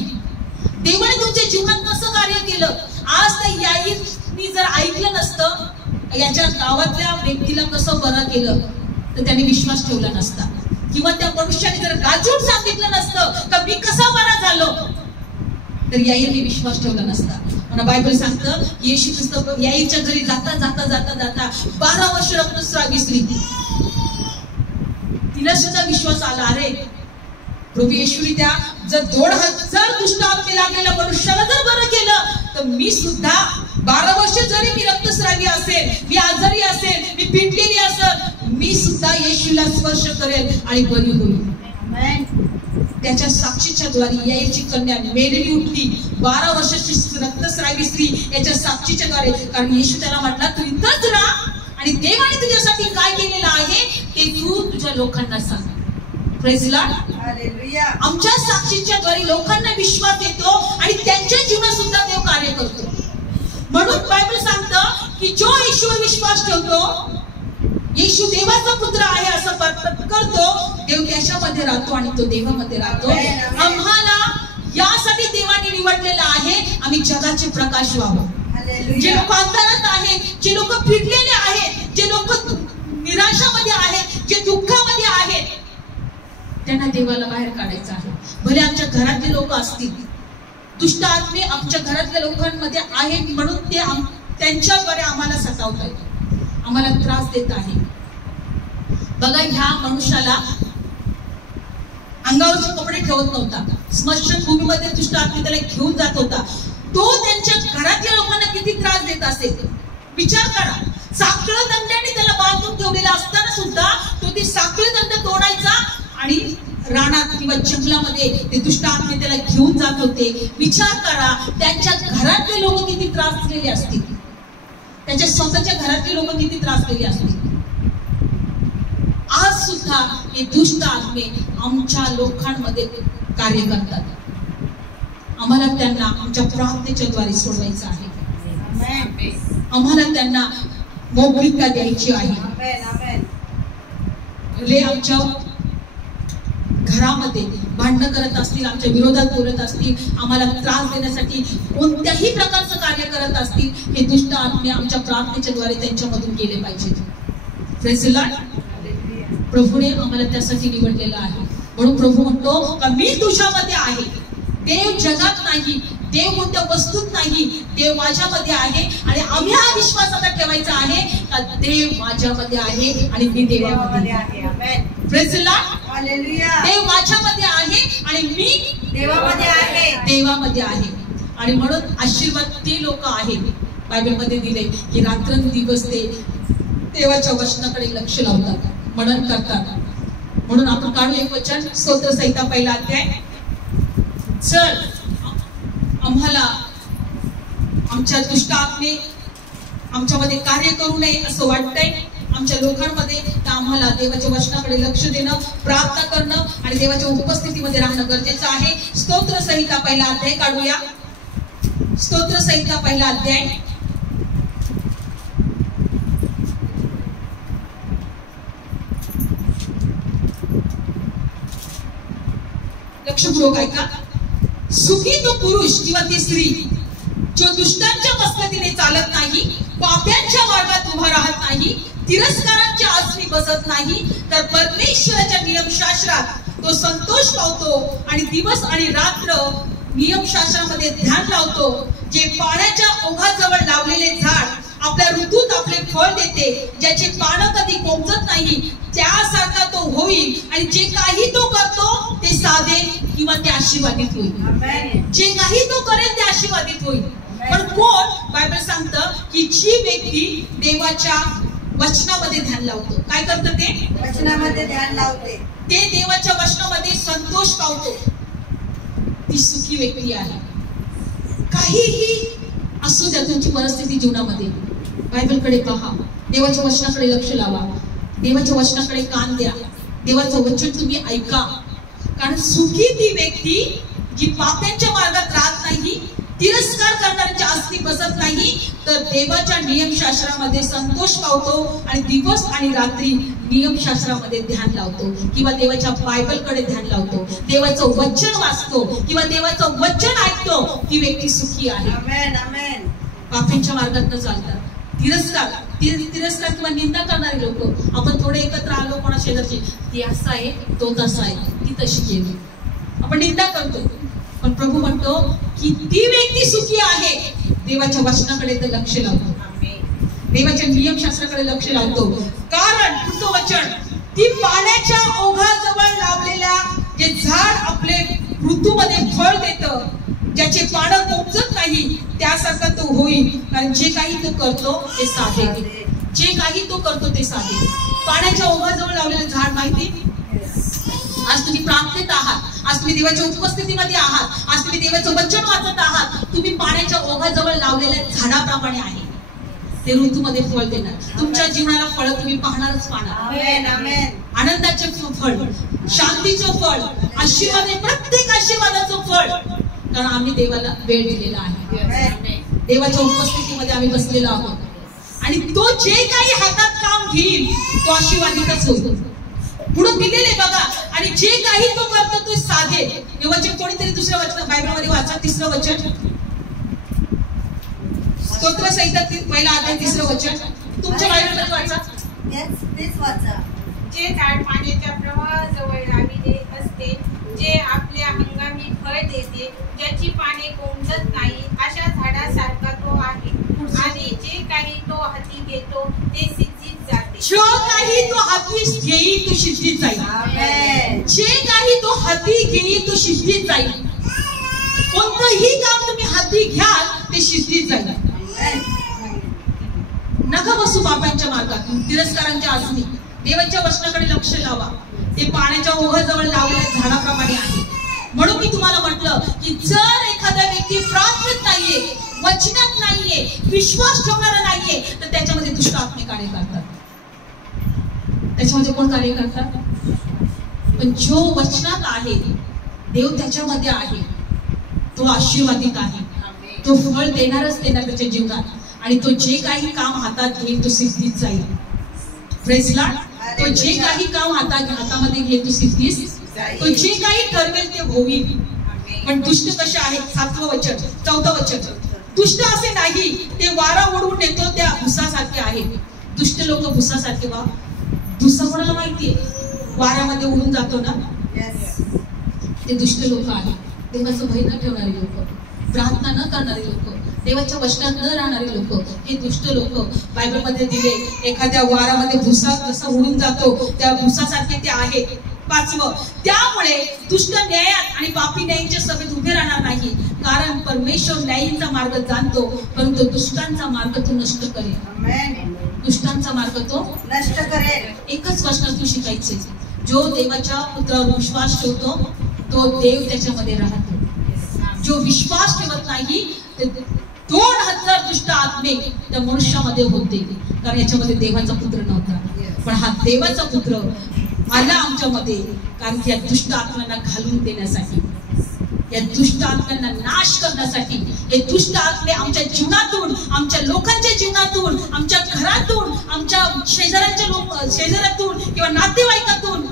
देवाने तुमच्या जीवनात कसं कार्य केलं. आज त्या याईरनी जर ऐकलं नसतं, याच्या गावातल्या व्यक्तीला कसं बरं केलं, तर त्यांनी विश्वास ठेवला नसता. किंवा त्या मनुष्याने जर गाजून सांगितलं नसतं का मी कसा बरा झालो, तर याईरने विश्वास ठेवला नसता. म्हणून बायबल सांगतं येशू ख्रिस्त याईरच्या घरी जाता जाता जाता जाता 12 वर्ष रक्तस्रावी स्त्री, तिला सुद्धा विश्वास आला, अरे प्रभू येशूने त्या जर 2000 दुष्ट आत्मे लागलेल्या मनुष्याला जर बरं केलं, तर मी सुद्धा 12 वर्ष जरी मी रक्तस्रावी असेल, मी आजारी असेल, मी पिटलेली असेल, मी सुद्धा येशूला स्पर्श करेल आणि बरी होईल. त्याच्या साक्षीच्या द्वारे याईरची कन्या मेलेली उठली. 12 वर्षाची रक्तस्रावी स्त्री याच्या साक्षीच्या द्वारे, कारण येशू त्याला म्हटला, तू इथंच राहा आणि देवाने तुझ्यासाठी काय केलेलं आहे ते तू तुझ्या लोकांना सांग. Praise Lord. हालेलुया. आमच्या साक्षीच्या द्वारे लोकांना विश्वास येतो आणि त्यांच्या जीवनात सुद्धा देव कार्य करतो. म्हणून बायबल सांगतं की जो येशूवर विश्वास ठेवतो, येशू देवाचा पुत्र आहे असं करतो, देव त्याच्यामध्ये राहतो आणि तो देवामध्ये राहतो. आम्हाला यासाठी देवाने निवडलेलं आहे, आम्ही जगाचे प्रकाश व्हावं. जे लोक अंधारात आहेत, जे लोक पिडलेले आहेत, जे लोक निराशामध्ये आहेत, जे दुःखामध्ये आहेत, त्यांना देवाला बाहेर काढायचं आहे. भले आमच्या घरातले लोक असतील, दुष्ट आत्मे आमच्या घरातल्या लोकांमध्ये आहेत म्हणून ते त्यांच्याद्वारे आम्हाला सतावत आहेत, आम्हाला त्रास देत आहे. बघा, ह्या मनुष्याला अंगावरचे कपडे ठेवत नव्हता, स्मशानभूमीमध्ये दुष्ट आत्मे त्याला घेऊन जात होता. तो त्यांच्या घरातल्या लोकांना किती त्रास देत असेल विचार करा. साखळ दंडाने त्याला बांधून ठेवलेला असताना सुद्धा तो ते साखळ दंड तोडायचा आणि रानात किंवा जंगलामध्ये ते दुष्ट आत्मे त्याला घेऊन जात होते. विचार करा, त्यांच्या घरातले लोक किती त्रासलेले असतील, त्याच्या स्वतःच्या घरातले लोक किती त्रासलेले असतील. आज सुद्धा हे दुष्ट आत्मे आमच्या लोकांमध्ये कार्य करतात. आम्हाला त्यांना आमच्या प्रार्थनेच्या द्वारे सोडवायचं आहे. आम्हाला त्यांना मोकळीका द्यायची आहे. आमच्या घरामध्ये भांडण करत असतील, आमच्या विरोधात बोलत असतील, आम्हाला त्रास देण्यासाठी कोणत्याही प्रकारचं कार्य करत असतील, हे दुष्ट आत्मे आमच्या प्रार्थनेच्या द्वारे त्यांच्यामधून गेले पाहिजेत. Praise the Lord. प्रभूने आम्हाला त्यासाठी निवडलेलं आहे. म्हणून प्रभू म्हणतो का मी तुझ्यामध्ये आहे. देव जगात नाही, देव कोणत्या वस्तूत नाही, देव माझ्यामध्ये आहे. आणि आम्ही हा विश्वास आता ठेवायचा आहे का देव माझ्यामध्ये आहे आणि मी देवामध्ये आहे. Praise the Lord. हालेलुया. देव माझ्यामध्ये आहे आणि मी देवामध्ये आहे, देवामध्ये आहे. आणि म्हणून आशीर्वाद ते लोक आहेत बायबलमध्ये दिले की रात्रंदिवस ते देवाच्या वचनाकडे लक्ष लावतात, मनन करतात. म्हणून आपण काढू एक वचन, स्तोत्रसंहिता 1 अध्याय. चल आम्हाला आमच्या दुष्ट आत्मे आमच्यामध्ये कार्य करू नये असं वाटतंय आमच्या लोकांमध्ये, तर आम्हाला देवाच्या वचनाकडे लक्ष देणं, प्रार्थना करणं आणि देवाच्या उपस्थितीमध्ये राहणं गरजेचं आहे. स्तोत्रसंहिता 1 अध्याय काढूया. स्तोत्रसंहिता 1 अध्याय. लक्षपूर्वक ऐका. सुखी तो पुरुष किंवा ती स्त्री जो दुष्टांच्या मस्कतीने चालत नाही, पाप्यांच्या मार्गात उभा राहत नाही, तिरस्कारांच्या आसनी बसत नाही, तर परमेश्वराच्या नियमशास्त्रात तो संतोष पावतो आणि दिवस आणि रात्र नियमशास्त्रामध्ये ध्यान लावतो. जे पाण्याच्या ओघाजवळ लावलेले झाड आपल्या ऋतूत आपले फळ देते, ज्याचे पानं कधी कोंबत नाही, त्यासारखा तो होईल. आणि जे काही तो करतो ते साधेल किंवा ते आशीर्वादित होईल. जे काही तो करेल ते आशीर्वादित होईल. पण कोण? बायबल सांगतं की जी व्यक्ती देवाच्या वचनामध्ये ध्यान लावतो. काय करतं ते? वचनामध्ये ध्यान लावते. ते देवाच्या वचनामध्ये संतोष पावतो, ती सुखी व्यक्ती आहे. काहीही असू द्या तुमची परिस्थिती जीवनामध्ये, बायबलकडे पहा, देवाच्या वचनाकडे लक्ष लावा, देवाच्या वचनाकडे कान द्या, देवाचं वचन तुम्ही ऐका. कारण सुखी ती व्यक्ती जी पाप्यांच्या मार्गात राहत नाही, तिरस्कार करणाऱ्यांच्या आसनी बसत नाही, तर देवाच्या नियमशास्त्रामध्ये संतोष पावतो आणि दिवस आणि रात्री नियमशास्त्रामध्ये ध्यान लावतो किंवा देवाच्या बायबलकडे ध्यान लावतो, देवाचं वचन वाचतो किंवा देवाचं वचन ऐकतो. ती व्यक्ती सुखी आहे. आमेन, आमेन. पाप्यांच्या मार्गात न चालता तिरस्कार किंवा निंदा करणारे लोक, आपण थोडे एकत्र आलो कोणा शेजारचे, ती असा आहे, तो तसा आहे, ती तशी केली, आपण निंदा करतो. पण प्रभू म्हणतो की ती व्यक्ती सुखी आहे, देवाच्या वचनाकडे तर लक्ष लावतो, देवाच्या नियमशास्त्राकडे लक्ष लावतो. कारण पुढचं वचन, ती पाण्याच्या ओघाजवळ लावलेल्या जे झाड आपले ऋतूमध्ये फळ देतं, ज्याचे पानं कोंबत नाही, त्यासारखा तो होईल. कारण जे काही तो करतो ते साधे, जे काही तो करतो ते साधे. पाण्याच्या ओघाजवळ लावलेलं झाड माहिती? आज तुम्ही प्रार्थनेत आहात, आज तुम्ही देवाच्या उपस्थितीमध्ये आहात, आज तुम्ही देवाचं वचन वाचत आहात, तुम्ही पाण्याच्या ओघाजवळ लावलेल्या झाडाप्रमाणे आहे. ते ऋतूमध्ये फळ देणार. तुमच्या जीवनाला फळ तुम्ही पाहणारच पाहणार. आमेन, आमेन. आनंदाचे फळ, शांतीचं फळ, आशीर्वाद, प्रत्येक आशीर्वादाचं फळ. कारण आम्ही देवाला वेळ दिलेला आहे, देवाच्या उपस्थितीमध्ये आम्ही बसलेलो आहोत. आणि तो जे काही हातात काम घेईल तो आशीर्वादितच होतो. पुढे दिलेले बघा. आणि जे काही तो करतो ते साधे. हे वचन कोणीतरी दुसरं वचन बायबलमध्ये वाचा, तिसरं वचन, स्तोत्र संहिता पहिला अध्याय तिसरं वचन तुमच्या बायबलमध्ये वाचा. तेच वाचा. जे झाड पाण्याच्या प्रवाहाजवळ लावलेले असते, जे आपल्या हंगामी फळ देते, ज्याची पाने कोंबत नाही, अशा झाडासारखा तो आहे. आणि जे काही तो हाती घेतो ते सिद्धीत जाते. जो काही तो हाती घेईल तो सिद्धीत जाईल. आमेन. जे काही तो हाती घेईल तो सिद्धीत जाईल. कोणतंही काम तुम्ही हाती घ्याल ते सिद्धीत जाईल. नका बसू पापांच्या मार्गात, तिरस्कारांच्या आसनी. देवाच्या वचनाकडे लक्ष लावा. ते पाण्याच्या ओघाजवळ लावलेल्या झाडाप्रमाणे आहे. म्हणून मी तुम्हाला म्हटलं की जर एखादा व्यक्ती प्रार्थनेत नाहीये, वचनात नाहीये, विश्वास ठेवणारा नाहीये, तर त्याच्यामध्ये दुष्ट आत्मे कार्य करतात. त्याच्यामध्ये कोण कार्य करतात? पण जो वचनात आहे, देव त्याच्यामध्ये आहे, तो आशीर्वादित आहे, तो फळ देणारच देणार त्याच्या जीवनात. आणि तो जे काही काम हातात घेईल तो सिद्धीत जाईल. Praise Lord. तो जे काही काम हातामध्ये घेईल तो सिद्धीस, तो जे काही ठरवेल ते होईल. पण दुष्ट कसे आहेत? 7वं वचन 4थं वचन, दुष्ट असे नाही, ते वारा उडवून नेतो त्या भुसासारखे आहेत. दुष्ट लोक भुसासारखे. वा, भुसा कोणाला माहितीये? वाऱ्यामध्ये उडून जातो ना, ते दुष्ट लोक आहेत. देवाचं भय न ठेवणारे लोक, प्रार्थना न करणारे लोक, देवाच्या वचनात न राहणारे लोक, हे दुष्ट लोक बायबलमध्ये दिले. एखाद्या वारामध्ये भुसा कसा उडून जातो त्या भुसासारखे ते आहेत. 5वं, त्यामुळे दुष्ट न्यायात आणि पापी न्यायांच्या सभेत उभे राहणार नाही. कारण परमेश्वर न्यायींचा मार्ग जाणतो, परंतु दुष्टांचा मार्ग तो नष्ट करेल. आमेन. दुष्टांचा मार्ग तो नष्ट करेल. एकच वचन तू शिकायचे, जो देवाच्या पुत्रावर विश्वास ठेवतो तो देव त्याच्यामध्ये राहतो. जो विश्वास ठेवत नाही ते 2000 दुष्ट आत्मे त्या मनुष्यामध्ये होते. कारण याच्यामध्ये देवाचा पुत्र नव्हता, पण हा देवाचा पुत्र आला आमच्यामध्ये. कारण की या दुष्ट आत्म्यांना घालून देण्यासाठी, या दुष्ट आत्म्यांना नाश करण्यासाठी, हे दुष्ट आत्मे आमच्या जीवनातून, आमच्या लोकांच्या जीवनातून, आमच्या घरातून, आमच्या शेजाऱ्यातून किंवा नातेवाईकातून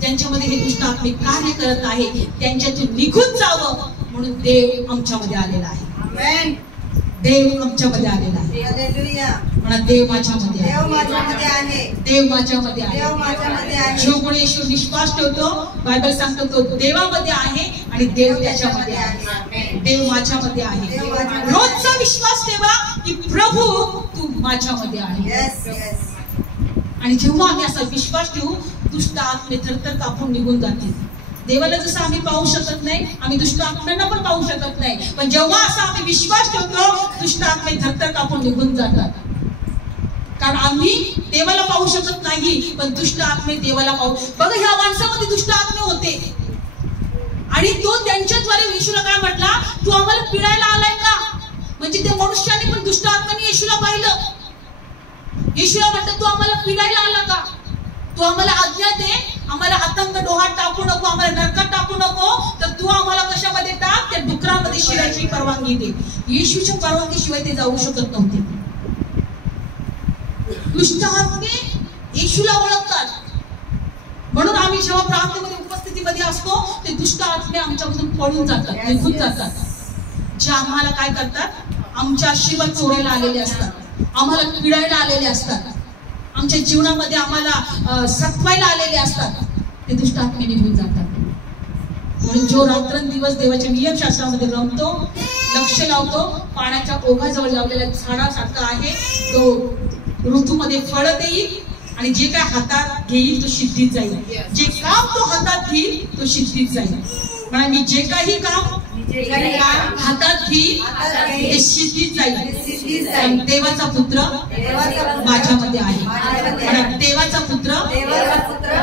ज्यांच्यामध्ये हे दुष्ट आत्मे कार्य करत आहे त्यांच्यातून निघून जावं म्हणून देव आमच्यामध्ये आलेला आहे. आमेन. देव आमच्यामध्ये आलेला आहे. हालेलुया. म्हणा देव माझ्यामध्ये देव आहे. माझ्यामध्ये आहे. देव माझ्यामध्ये आहे. देव माझ्यामध्ये आहे. जो कोणी येशूवर विश्वास ठेवतो बायबल सांगतो तो देवामध्ये आहे आणि देव त्याच्यामध्ये आहे. देव माझ्यामध्ये आहे. देव माझ्यामध्ये. रोजचा विश्वास ठेवा की प्रभू तू माझ्यामध्ये आहे. Yes yes. आणि जेव्हा आम्ही असा विश्वास ठेवू दुष्ट आत्मे थरथर कापून निघून जातील. देवाला जसं आम्ही पाहू शकत नाही आम्ही दुष्ट आत्म्यांना पण पाहू शकत नाही पण जेव्हा असा आम्ही विश्वास ठेवतो दुष्ट आत्मे थरथर कापून निघून जातात. कारण आम्ही देवाला पाहू शकत नाही पण दुष्ट आत्मे देवाला पाहू. बघा ह्या माणसामध्ये दुष्ट आत्मे होते आणि तो त्यांच्याद्वारे येशूला काय म्हटला तू आम्हाला पिळायला आलाय का. म्हणजे त्या मनुष्याने पण दुष्ट आत्म्याने येशूला पाहिलं. येशूला म्हटलं तू आम्हाला पिळायला आला का. तू आम्हाला आज्ञा दे आम्हाला आतंक डोहात टाकू नको आम्हाला नरकात टाकू नको तर तू आम्हाला कशामध्ये टाक त्या डुकरामध्ये शिरायची परवानगी दे. येशूच्या परवानगीशिवाय ते जाऊ शकत नव्हते. दुष्ट आत्मे येशूला ओळखतात म्हणून आम्ही जेव्हा प्रार्थनेमध्ये उपस्थितीमध्ये असतो ते दुष्ट आत्मे आमच्यामधून पळून जातात निघून जातात. जे आम्हाला काय करतात आमच्या आशीर्वाद चोरायला आलेले असतात आम्हाला पिळायला आलेले असतात आमच्या जीवनामध्ये आम्हाला सत्वायला आलेले असतात ते दुष्ट आत्मे निघून जातात. म्हणून जो रात्रंदिवस देवाच्या नियमशास्त्रामध्ये रमतो लक्ष लावतो पाण्याच्या ओघाजवळ लावलेल्या झाडासारखा आहे तो ऋतूमध्ये फळ देईल आणि जे काय हातात घेईल तो सिद्धीत जाईल. जे काम तो हातात घेईल तो सिद्धीत जाईल. म्हणा मी जे काही काम हातात घेईल ते सिद्धीत जाईल. देवाचा पुत्र माझ्यामध्ये आहे. देवाचा पुत्र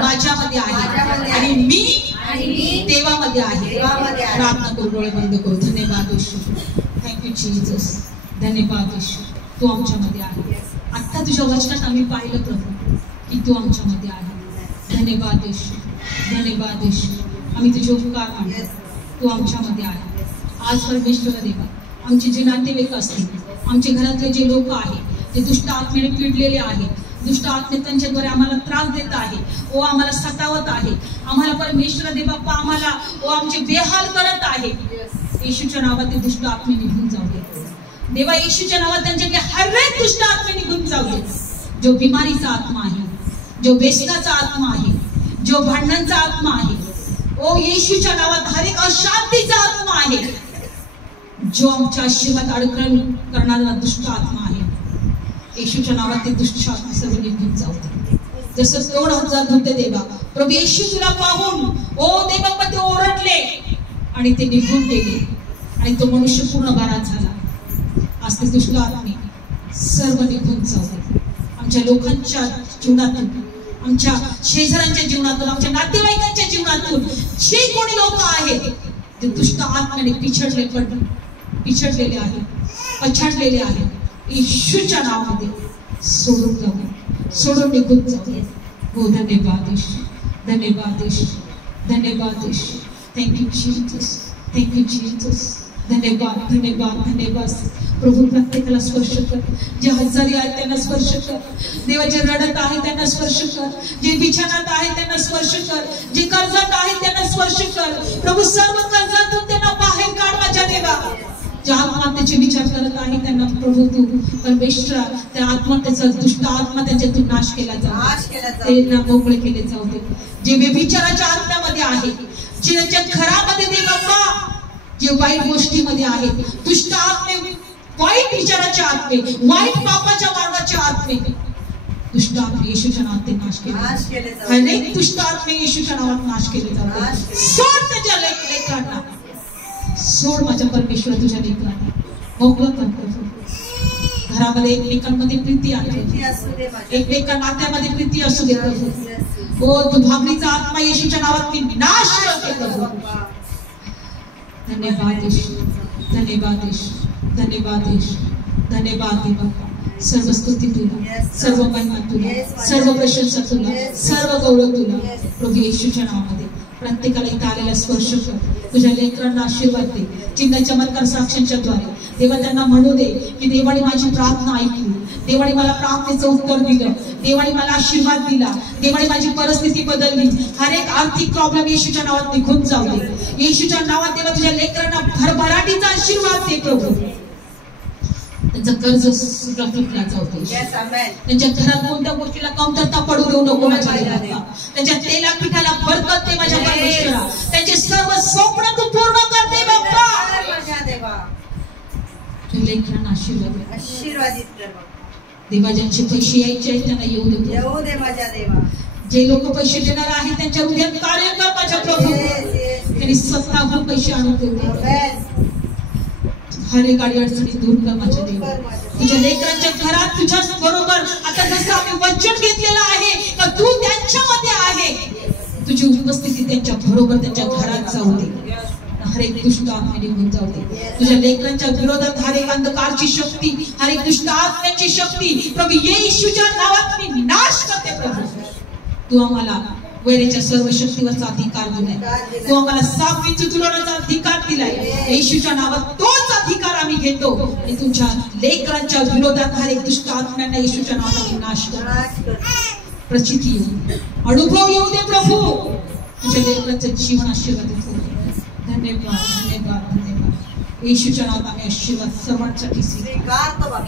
माझ्यामध्ये आहे आणि मी देवामध्ये आहे. प्रार्थना करू डोळे बंद करू. धन्यवाद येशू. Thank you Jesus. धन्यवाद येशू तू आमच्यामध्ये आहे. आता तुझ्या वचनात आम्ही पाहिलं प्रभू की तू आमच्यामध्ये आहे. धन्यवाद येशू. धन्यवाद येशू. आम्ही तुझे उपकार मानतो तू आमच्यामध्ये आहे. आज परमेश्वर देवा आमचे जे नातेवाईक असतील आमचे घरातले जे लोक आहेत ते दुष्ट आत्मेने पिडलेले आहेत दुष्ट आत्मे त्यांच्याद्वारे आम्हाला त्रास देत आहे ओ आम्हाला सतावत आहे आम्हाला परमेश्वर देवा आम्हाला ओ आमचे बेहाल करत आहे. येशूच्या नावात ते दुष्ट आत्मे निघून जाऊ दे देवा. येशूच्या नावात त्यांच्याकडे हर एक दुष्ट आत्मे निघून जाऊ दे. जो बिमारीचा आत्मा आहे जो व्यसनाचा आत्मा आहे जो भांडणांचा आत्मा आहे ओ येशूच्या नावात हर एक अशांतीचा आत्मा आहे जो आमच्या आशीर्वाद अडकण करणारा दुष्ट आत्मा आहे येशूच्या नावात ते दुष्ट आत्मा सर्व निघून जाऊ दे. जसं 2000 होते देवा प्रभू येशू तुला पाहून ओ देवा ते ओरडले आणि ते निघून गेले आणि तो मनुष्य पूर्ण बरा झाला. आज ते दुष्ट आत्मे सर्व निघून जाऊ दे. आमच्या लोकांच्या जीवनातून आमच्या शेजाऱ्यांच्या जीवनातून आमच्या नातेवाईकांच्या जीवनातून जे कोणी लोक आहेत ते दुष्ट आत्म्याने पिछडलेले आहेत पछाडलेले आहेत येशूच्या नावामध्ये सोडून जाऊ सोडून निघून जाऊ. हो धन्यवाद येशू. धन्यवाद येशू. धन्यवाद Yeshu. Thank you Jesus. Thank you Jesus. धन्यवाद धन्यवाद धन्यवाद प्रभू. प्रत्येकाला स्पर्श कर. जे आजारी आहेत त्यांना स्पर्श कर देवा. जे रडत आहे त्यांना स्पर्श कर. जे बिछानात आहे त्यांना स्पर्श कर. जे कर्जात आहेत त्यांना स्पर्श कर प्रभू. सर्व कर्जातून त्यांना बाहेर काढ माझ्या देवा. जे आत्महत्येचे विचार करत आहे त्यांना प्रभू तू परमेश्वर त्या आत्महत्येचा दुष्ट आत्मा त्यांच्यातून नाश केला जाऊ त्यांना मोकळे केले जाऊ दे. जे व्यभिचाराच्या आत्म्यामध्ये आहे जे त्यांच्या घरामध्ये दे बाबा जे वाईट गोष्टीमध्ये आहेत दुष्ट आत्मे वाईट विचाराचे आत्मे वाईट पापाच्या मार्गाचे आत्मे दुष्ट आत्मे येशूच्या नावात नाश केले अनेक दुष्ट आत्मे येशूच्या नावात नाश केले जातात. सोड त्याच्या लेकरांना सोड माझ्या परमेश्वर तुझ्या लेकरांना मोकळं कर प्रभू. घरामध्ये एकमेकांमध्ये प्रीती आहे एकमेकां नात्यामध्ये प्रीती असू दे प्रभू. ओ तू भाबरीचा आत्मा येशूच्या नावात मी नाश करते प्रभू. धन्यवाद येशू. धन्यवाद येशू. धन्यवाद येशू. धन्यवाद देवा. सर्व स्तुती तुला सर्व महिमा तुला सर्व प्रशंसा तुला सर्व गौरव तुला प्रभू येशूच्या नावामध्ये. प्रत्येकाला इथं आलेला स्पर्श कर. तुझ्या लेकरांना आशीर्वाद दे. चिन्ह चमत्कार साक्षांच्या द्वारे देवा त्यांना म्हणू दे की देवाने माझी प्रार्थना ऐकली, देवाने मला प्रार्थनेचं उत्तर दिलं, देवाने मला आशीर्वाद दिला, देवाने माझी परिस्थिती बदलली. हर एक आर्थिक प्रॉब्लेम येशूच्या नावात निघून जाऊ दे. येशूच्या नावात देवा तुझ्या लेकरांना भरभराटीचा आशीर्वाद दे प्रभू. त्यांचं कर्ज सुटला जाऊ दे. त्यांच्या घरात कोणत्या गोष्टीला कमतरता पडू देऊ नको माझ्या देवा. त्यांच्या तेला पिठाला बरकत दे माझ्या परमेश्वरा. त्यांचे सर्व स्वप्न तू पूर्ण कर दे बाप्पा. लेकरांना आशीर्वादित देवा. ज्यांचे पैसे यायचे आहेत त्यांना येऊ दे माझ्या देवा. जे लोक पैसे देणार आहेत त्यांच्या हृदयात कार्य कर माझ्या प्रभू. त्यांनी स्वतःहून पैसे आणून देऊ. हर एक अडचणी दूर कर माझ्या देवा. तुझ्या लेकरांच्या घरात तुझ्या बरोबर आता जसं आम्ही वचन घेतलेलं आहे का तू त्यांच्यामध्ये आहे, तुझी उपस्थिती त्यांच्या बरोबर त्यांच्या घरात जाऊ दे. हर एक दुष्ट आत्मा निघून जाऊ दे. तुझ्या लेकरांच्या विरोधात हर एक अंधकारची शक्ती, हर एक दुष्ट आत्म्याची शक्ती प्रभू येशूच्या नावात मी नाश करते प्रभू. तू आम्हाला वैरीच्या सर्व शक्तीवरचा अधिकार दिलाय. तू आम्हाला सापी चुचलवण्याचा अधिकार दिलाय. येशूच्या नावात तोच अधिकार आम्ही घेतो आणि तुमच्या लेकरांच्या विरोधात हर एक दुष्ट आत्म्यांना येशूच्या नावात आम्ही नाश करतो. प्रचिती येऊ, अनुभव येऊ दे प्रभू. तुझ्या लेकरांचं जीवन आशीर्वादित होऊ दे. धन्यवाद धन्यवाद धन्यवाद. येशूच्या नावात आम्ही आशीर्वाद सर्वांसाठी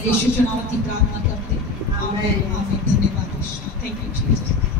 येशूच्या नावात ती प्रार्थना करते. आमेन आमेन. धन्यवाद. Thank you Jesus.